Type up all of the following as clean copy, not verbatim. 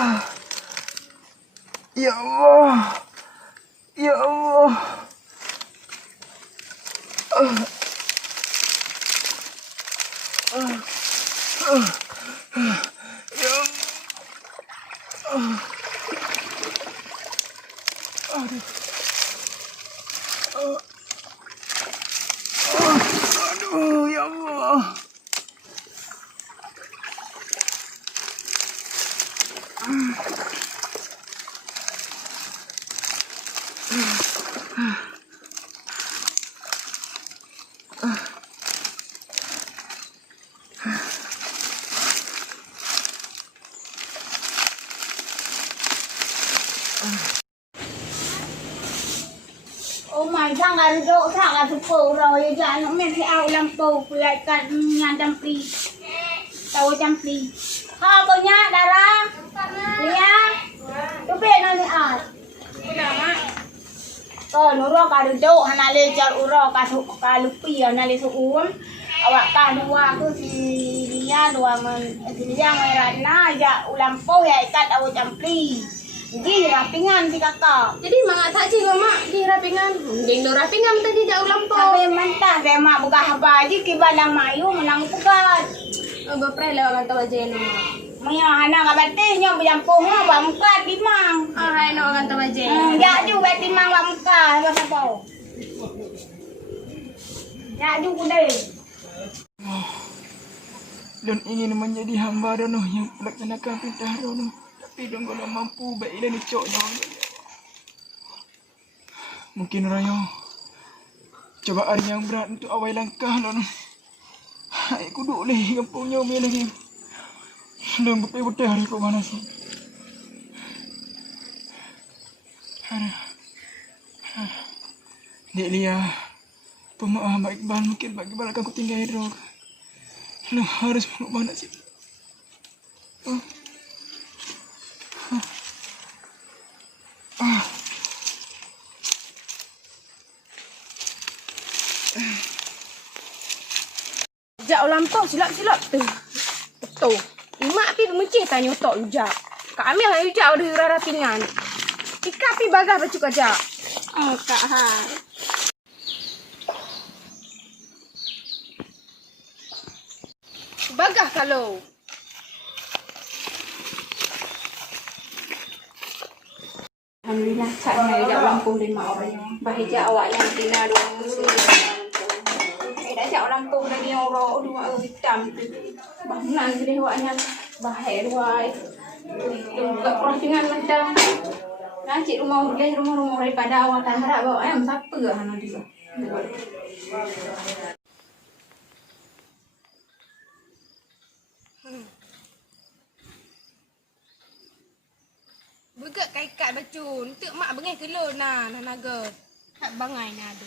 Ya Allah. Ya Allah. Ya Allah. Aduh. Aduh, ya Allah. Mày thằng ăn rộ thằng ăn thực phụ rồi giờ nó men thì ao làm bầu lại cả nhà trăm pli tàu trăm pli ha cô nhá đà ra nhá tôi về nó đi nó ro cả được đâu hana le char uro cả lupi hana le suun awak ka dua tu si dia dua si dia merana ya ulam po ya ikat awak trăm pli. Di rapingan si kakak. Jadi mak tak cik mama di rapingan. Ding do rapingan tadi jauh lampau. Tapi mentah saya mak buka haba aja kibala mayu menang pukat. Oh bapre lewat kata wajen. Maya anak abate nyo bijampo mo bamkat di mang. Ah hai no kata wajen. Ya ju bet di mang bamkat apa pau. Ya ju kude. Dan ingin menjadi hamba Dono yang melaksanakan perintah Dono. Tapi Dono kalau mampu baiklah ni coknya. Mungkin Raya cobaan yang berat untuk awal langkah Dono. Hai kudu leh kampungnya umi lagi. Belum betul-betul hari kau mana sih? Dek Lia, pemaaf Mbak Iqbal mungkin Mbak Iqbal akan ku tinggal hidup. Lu harus mengubah nasib. Jak lampau silap-silap tu. Betul. Mak pi mencih tanya tok ujak. Kami yang ujak ada rapingan. Ika pi bagah bacuk aja. Oh kak ha. Bagah kalau. Alhamdulillah caknya ujak lampau dari mak orang. Bahijak awak yang tina dua musuh. Đã chọn làm cùng là nhiều rồi đúng không? Chậm bấm lần cái hoa nhân bà hẻ hoài đừng gặp orang dengan macam nah cik rumah daripada awak tak harap bawa ayam siapa hana dia Begak kai kat bacun tuk mak bengai kelon nah naga tak bangai nah do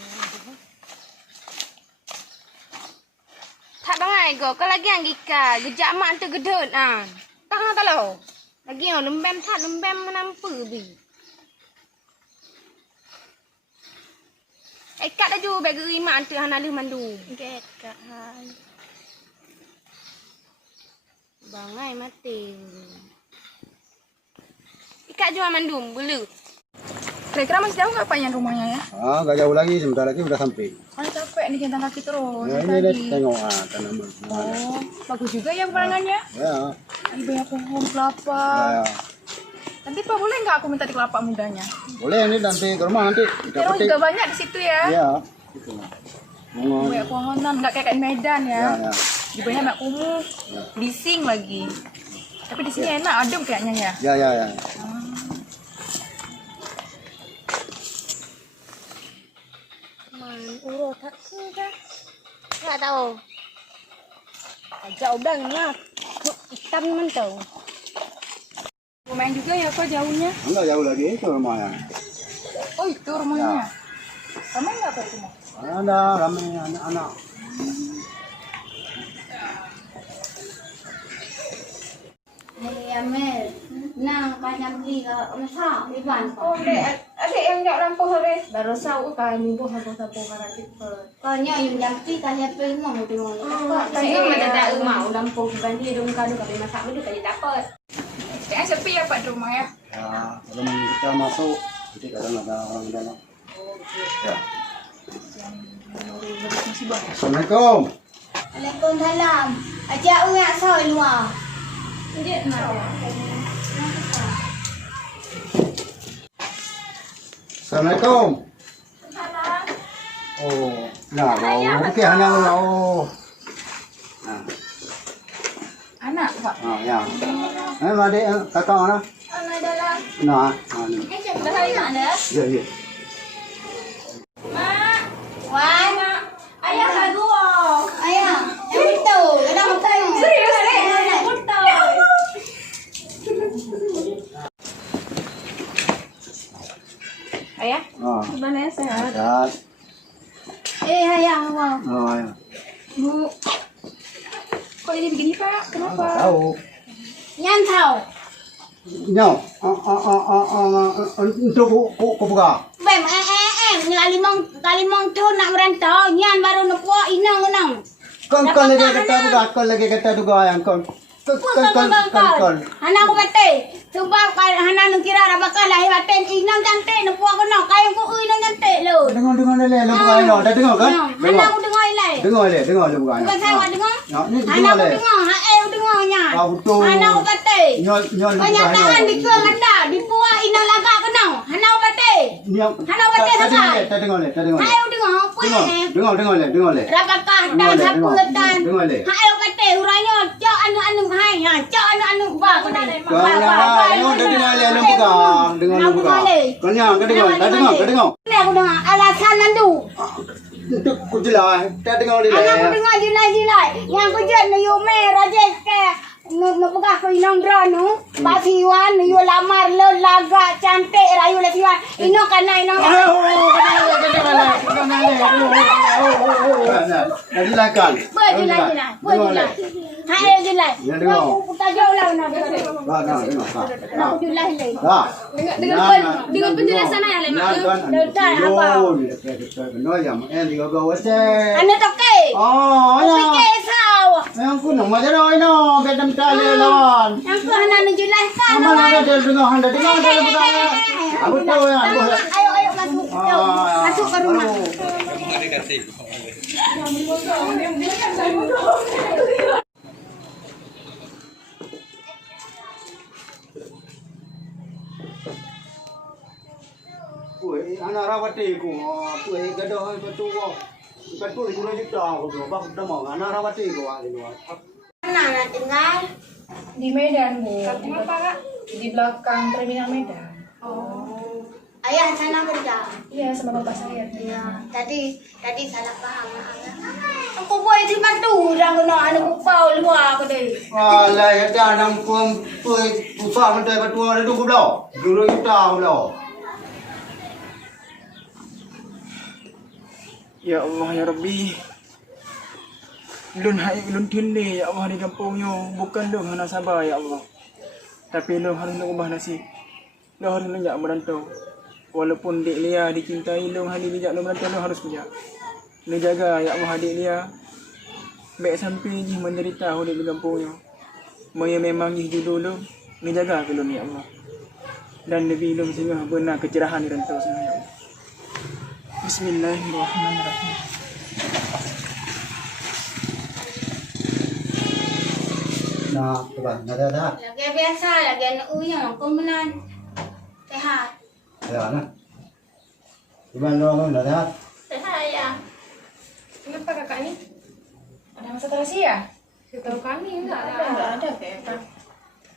tak bangai go, kau lagi yang gika, gejak mak tu gedut ah. Tak nak tahu. Lagi yang lembem tak lembem menampu bi. Ikat dah ju bagi mak tu hana lu mandu. Ikat kat hai. Bangai mati. Ikat ju mandu bulu. Kira-kira masih jauh nggak Pak yang rumahnya ya? Ah, nggak jauh lagi, sebentar lagi udah sampai. Capek nih jalan kaki terus. Ya, ini lihat tengok tanaman. Oh, bagus juga ya pemandangannya. Ya. Ini banyak pohon kelapa. Ya. Nanti Pak boleh nggak aku minta di kelapa mudanya? Boleh ini nanti ke rumah nanti. Terus juga banyak di situ ya? Iya. Gitu. Banyak pohonan, nggak kayak Medan ya? Ya. Di banyak mak kumuh, bising lagi. Tapi di sini enak, adem kayaknya ya? Ya. Uro tak sudah. Nggak tahu. Jauh banget. Hitam mentau. Lumayan juga ya kok jauhnya? Enggak jauh lagi itu rumahnya. Oh itu rumahnya. Ramai nggak Pak itu? Ada ramai anak-anak. Amel, nang kanyang di masa di ban. Oh ada yang jauh lampu sore. Baru tahu kan ibu harus tahu karakter. Kanya yung jampi kaya pe mo mo dulu. Saya mendadak mau lampu bandi dong kado kami masak dulu kali dapat. sepi ya Pak di rumah ya? Ya, kalau kita masuk, jadi kadang ada orang dalam. Ya. Assalamualaikum. Waalaikumsalam. Ajak uyak soy luar. Assalamualaikum. Oh, nah, okey, anak oh. Nah, Anak Pak. ya. Adik kakak mana? Anak dalam. Nah, ni. Dah hari mana? Ya, ya. Mak. Wan. Ayah lagu. Ayah. Yang betul. Kadang betul. Serius deh. Betul. Ayah, Ah, gimana ya sehat? sehat. Ayah. Wow. Oh, ya. Bu, kok jadi begini Pak? Tak Kenapa? tahu. Yang tahu. Nyo, untuk ku buka. Bem ni kalimong tu nak merantau. Nyan baru nak buat inang. Kon lagi kata buka, kon lagi kata juga yang kon. Kon. Hana aku bete. Sebab hana nu kira dah bakal lahir batin inang cantik nak buat kena. Kayu ku inang cantik lu. Dengar le, lu buka lo. Dah dengar kan? Hana aku dengar ilai. Dengar le buka. Bukan saya awak dengar. Ni Hana dengar aku le. dengar. Aku dengarnya. Ah, betul. Hana aku bete. Nyol Banyak tahan di kau mata. Di puak inang lagak kena. Hana aku bete. Tak dengar le. Saya dengar. Dengar le. Rapakah dan siapa dan. Dengar le. Hai aku kata uranya cak anu hai. Ha cak anu ba kena. Dah dengar le, lu buka. Dengar lu buka. Kau yang kau dengar. Dah dengar. Ni aku dengar alasan mandu. Untuk ku jelas. Tak dengar le. Anak aku dengar jilai. Yang aku jet ni yo me raja ke. Nu pegah ko inang dranu. Ba siwan yo lamar le lagak cantik rayu le siwan. Ino kana inang. Dah dilakan. Berjilai. Hai jilai. Ya, dengar. Aku tajuk lah nak. Dengar. Aku jilai le. Dah. Dengan penjelasan ayah le Mak. Nói rằng em thì có xe. Anu toke. Oh, Fikir sao. em cứ nằm mà thế thôi nó cái đâm trai lên lon. Yang ku hana nu jilai kan. Ama ada dengar anda dengar saya bukan. Aku tahu ya. Ayo masuk. Masuk ke rumah. Anak rawat ku, gadoh katu kurang kita aku bak demang anak rawat ku ini. Mana nak tinggal? Di Medan Bu. Kenapa Kak? Di belakang terminal Medan. Oh. Ayah sana kerja. Iya sama bapak saya. Ya, tadi salah paham. Aku buat di matu dah kena anu bupau luar aku deh. Alah ya dah nang pun pufa mentai patua itu ku belau. Dulu kita belau. Ya Allah ya Rabbi. Lun hai lun tinde ya Allah di kampungnya bukan lu hana sabar ya Allah. Tapi lu harus nak ubah nasib. Lu harus nak merantau. Walaupun dik Lia dicintai lu hari bijak lu merantau lu harus bijak. Lu jaga ya Allah adik Lia. Baik sampai ni menderita hidup di kampungnya. Moya memang ni jodoh lu. Lu jaga ke lu ni ya Allah. Dan lebih lu sehingga benar kecerahan di rantau sana ya Allah. Bismillahirrahmanirrahim. Nah, coba, dah. Lagi biasa, lagi anak uyang, kemenan. Sehat. Ya, nah. Gimana lo dah? Sehat ya. Kenapa Kakak ini? Ada masa terasi ya? Setahu kami enggak ada kayak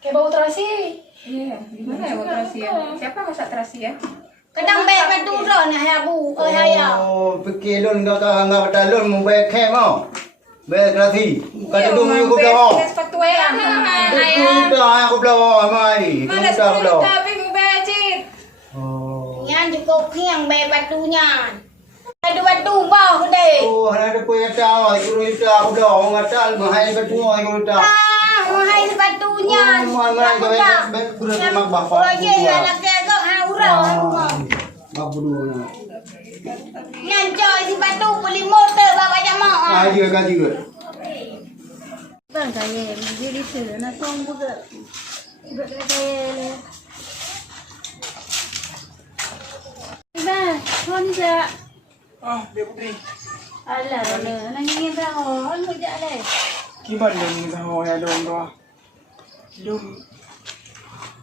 kayak bau terasi. Iya, gimana ya bau terasi ya? Siapa masak terasi ya? Kadang baik batu ron ayah bu, ayah. Oh, fikir lun enggak betalun mau baik ke mau. Baik gratis. Kada dulu aku belau. Sepatu ya. Itu dah aku belau mai. Mana Itu dah belau. tapi mau becit. Oh. Yang cukup hiang baik batunya. Ada batu bawah deh. Oh, ada punya tahu, aku itu aku belau ngatal mahai batu aku itu. Hai batunya. Mana guna mak bapak. Oh iya, lagi agak urau rumah. Bapak dulu. Yang coy si batu beli motor bawa jamaah. Ah, juga juga. Bang saya menjadi sana song juga. Ba, hon je. Ah, dia putri. Alah, nangis dah hon je le. Kibar lun sa ho ya lun do. Lun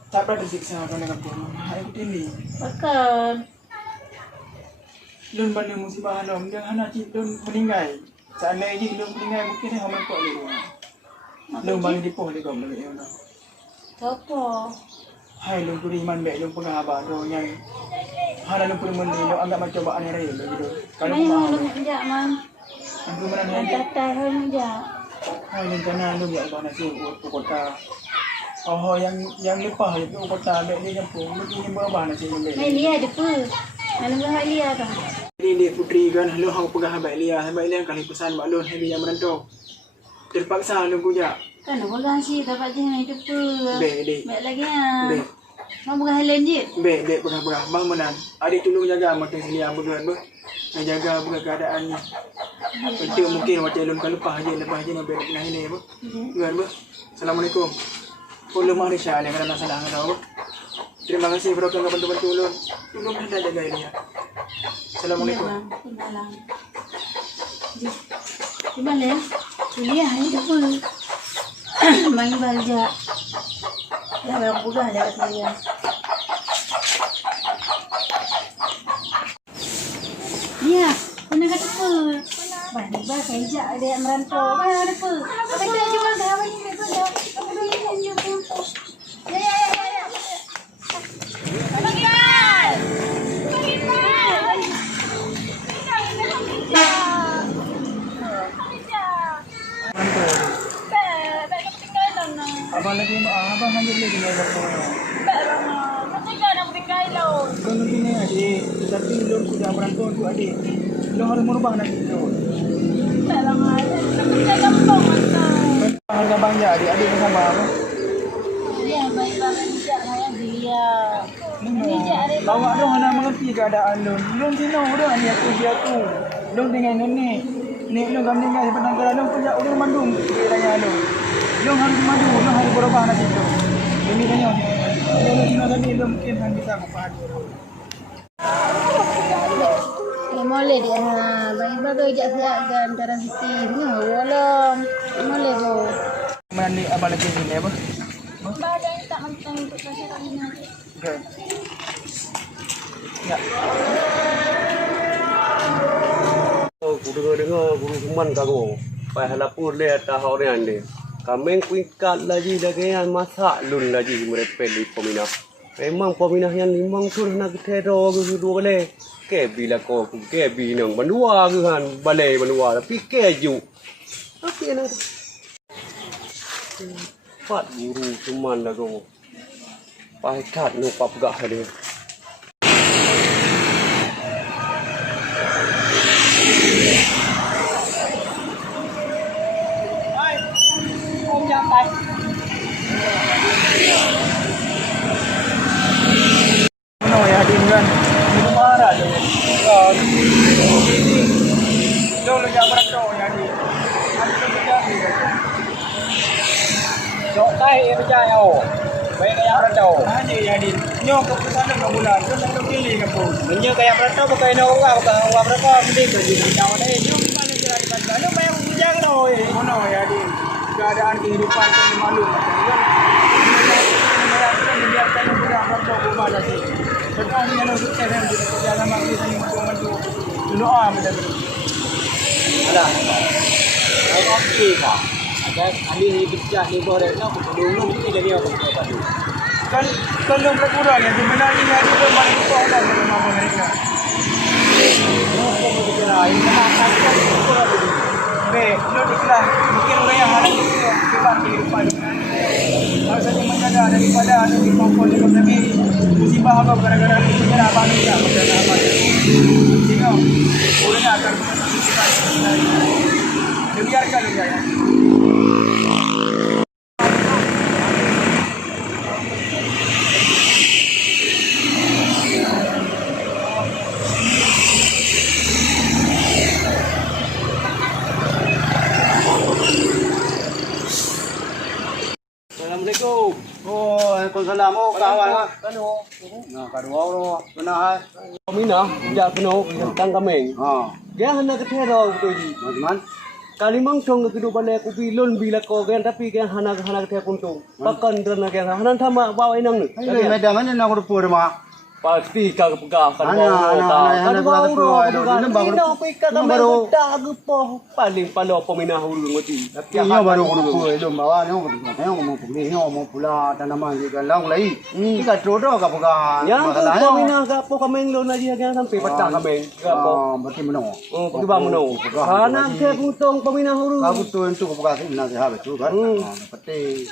tak pernah disiksa kan dengan pun. Hai putri ni. Makan. Lun pada musibah lun dia hana cip lun meninggal. Seandainya lun meninggal mungkin dia hamil kok lun. Lun balik di poh dia kau balik ya. Apa? Hai lun putri iman baik lun pengabah do yang hana lun pun meni lun anggap macam cobaan raya begitu. Kalau Mai mau hon je man. aku mana ni. Tata hon je. Hai rencana lu ya Allah nasi ke kota. Oh yang lepas itu kota ambil dia campur. Mesti ni berubah nasi ni. Mai Lia ada pu. Mana gua Lia kan. Ini putri kan lu hang pegang baik Lia, baik Lia kali pesan mak lun hari yang merantau. Terpaksa lu kujak. Kan aku kan sih dapat je itu pu. Dek. Baik lagi ah. Dek. Mau buka helen je. Dek berah. Bang menan. Adik tolong jaga mata Lia bergerak ber. Nak jaga bukan keadaannya. Itu mungkin macam lun kalau lepas je nak balik nak ini ber. Gerak ber. Assalamualaikum. Puluh Malaysia yang kena salah ngau. Terima kasih kepada bantu-bantu ulun. Ulun hendak jaga Lia. Assalamualaikum. Dalam. Di mana ya? Lia ini pu. Main balja. Ya orang buka dia Lia. Ya, kena kata apa? Bah kerja ada yang merantau. Bah ada apa? Apa dia jual dah apa ni tu dah. Apa dia jual tu? Ya. Bagian. Abang lagi abang hanya boleh tinggal kat rumah. Lun ni adik, tapi lun sudah merantau untuk adik. Lun harus merubah nanti tu. Harga bang je adik pun sabar. Bawa dong nak mengerti keadaan lun. Lun sino dah ni aku dia tu. Lun dengan nenek. Nek lun kami tinggal di penanggalan lun punya ulun mandung dia tanya lun. Lun harus maju, lun harus berubah nanti tu. Ini tanya ni. Lun sino tadi lun mungkin hang bisa buat. Boleh dia bagi je siap antara siti ni walam boleh bo Mana ni abang lagi ni apa? badan tak mentang untuk pasal kali ni Okay. Ya. Aku dengar guru cuman kago. Pai halapur le tahau ni ande. Kameng kuikat lagi yang masak lun lagi merepel di peminah. Memang peminah yang limang tu nak teror ke dua le. Ke bila ko ke binang bandua ke han balai bandua tapi ke ju. Tapi enak. Pat guru cuman lagu. Pai kat no pap gak dia. Om sampai. No ya din kan. Ini marah tu. Ini. Dulu ya merantau ya din. Aku kerja ni. Jok tai kerja yo. Baik kayak merantau. Hanya ya din. Nyo ke sana ke bulan. Kan nak pilih ke pun. Nyo kayak merantau pakai no orang mereka beli kerja di tahun ni. Nyo mana kira di bandar. Nyo bayar hujang no. No ya din. Keadaan kehidupan kan maklum macam ni. Biarkan budak merantau rumah saja. Sekarang ni kalau kita kan kita kerja lama kita ni bantu doa macam tu. Ada. Okey kah? Ada ahli ni pecah ni boleh nak dulu ni jadi apa tadi. Kan kalau berkurang ya sebenarnya ada pun banyak soalan sama mereka. Apa berkira ini nak kurang tu. Baik, lo ikhlas. Mungkin orang yang hari ini sebab kehidupan. Rasanya menjaga daripada ada di kompon di kami musibah apa gara-gara itu kena apa ni tak macam apa dia. Tengok, orangnya akan musibah. Biarkan dia ya. Assalamualaikum. Oh, Waalaikumsalam. Oh, kawan. Nah, kadua orang. Benar. Pemina, ya kena tentang kameng. Ha. Dia hendak ke teror tu ji. Macam Kalimang song ke dua balik aku bilon bila kau kan tapi kan hendak ke kuntung. Pakan dan kan hendak sama bawa inang ni. Ini medan mana nak berpur mah? Pasti kau pegah kan Ana bawa pura kan pura. bawa ini dah pergi ke baru dah gepoh paling palo pemina hulu mati. Ini baru berpur itu bawa ni orang mau pergi ni mau pula tanaman di galang lagi. Ini kat rodo kat bukan. Yang tu pemina ke po kameng lo na dia kan sampai pecah kameng ke po. Berarti menang. Oh pergi bang meno. Karena ke kuntung pemina hulu. Kau tu itu kau bukan sih nak habis tu kan. Peti.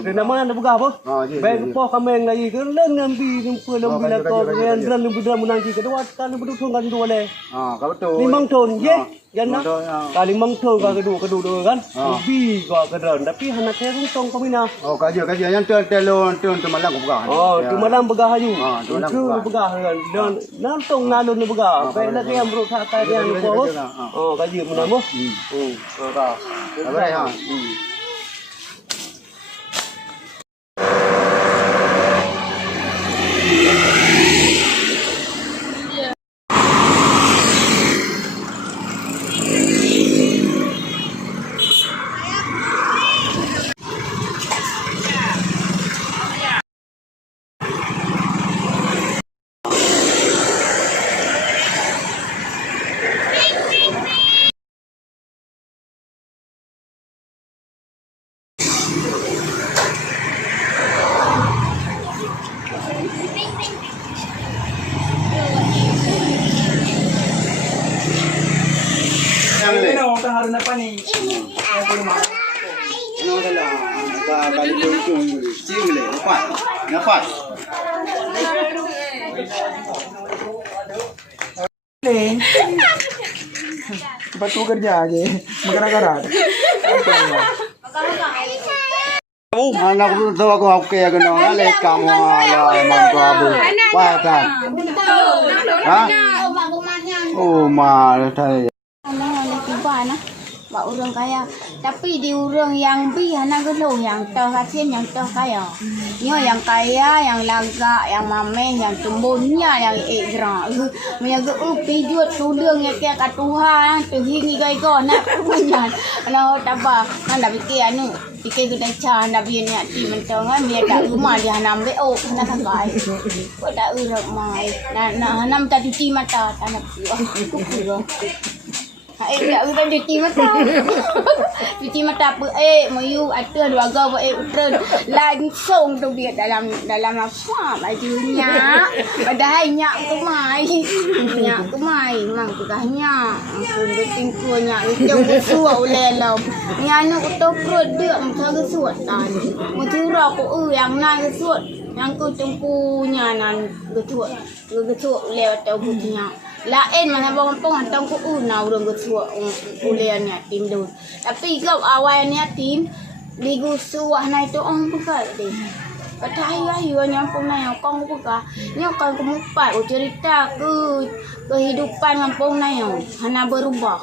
Kena mana nak buka apa? Baik po kameng lagi ke len nambi belum bila kau yang dran lebih dran menangi kedua kali berdua kan dua le. Kau betul. 5 ton ye. Yan na. Kali 5 ton ka kedua kan. Lebih kau ke dran tapi hana saya kuntung pemina. Oh kaji yang telon tu malam kau bukan. Oh, tu malam begah haju. tu malam Tu begah kan. Dan nantong nalun ni begah. Baik lagi yang beruk tak yang ko. Oh, kaji menamo. Ka. Apa ha? Ini nak orang harus apa ni? Ano dah kalau tu sini dapat. Ni. Cepat tu kerja aje. Magara-gara. Anak tu tahu aku okey aku nak le kamu ala mantu abu. Wah kan. Ha? Oh mal tadi. Nah, Pak orang kaya. Tapi di orang yang bi anak gelung yang terhasil yang terkaya. Nyo yang kaya, yang lagak, yang mamen, yang tumbuhnya, yang ekra. Menjaga pijut tudung yang kaya kat Tuhan. Terhini gaya kau nak punya. Kalau tak apa, nak fikir anu. Fikir kita cah nak biar ni hati mentang kan. Biar tak rumah dia nak ambil. Oh, nak sampai. Kau tak urut mai. Nak minta cuci mata. Tak nak pula. Tak udah cuci mata. Cuci mata apa? Mayu ada keluarga buat utren langsung tu biar dalam apa bajunya. Padahal nyak tu mai. Nyak tu mai memang tegahnya. Aku bertingkunya itu suat oleh lau. Yang anu tu perut dia macam suat tadi. Macam aku yang nak suat. Yang ku tempunya nan getuak lewat tau butinya. Lain mana bang tang ku na urang getuak uliannya tim dulu. Tapi kau awalnya tim digusuah na itu orang buka deh. Katai ayu nyampung na yang kong buka. Nyokang kemupat cerita kehidupan kampung na yang hana berubah.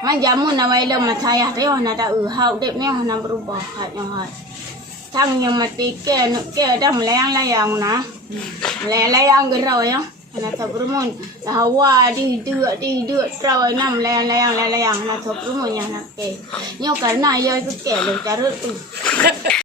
Majamu na wailah macaya teh hana tak hau dep ni hana berubah hat yang hat. Thằng nhưng mà tí kia đó mà layang na layang cái rồi á là thật rumon là hawa đi đưa rồi nằm layang là thật rumon nhà nè kề nhau cái này giờ cứ kể được trả rớt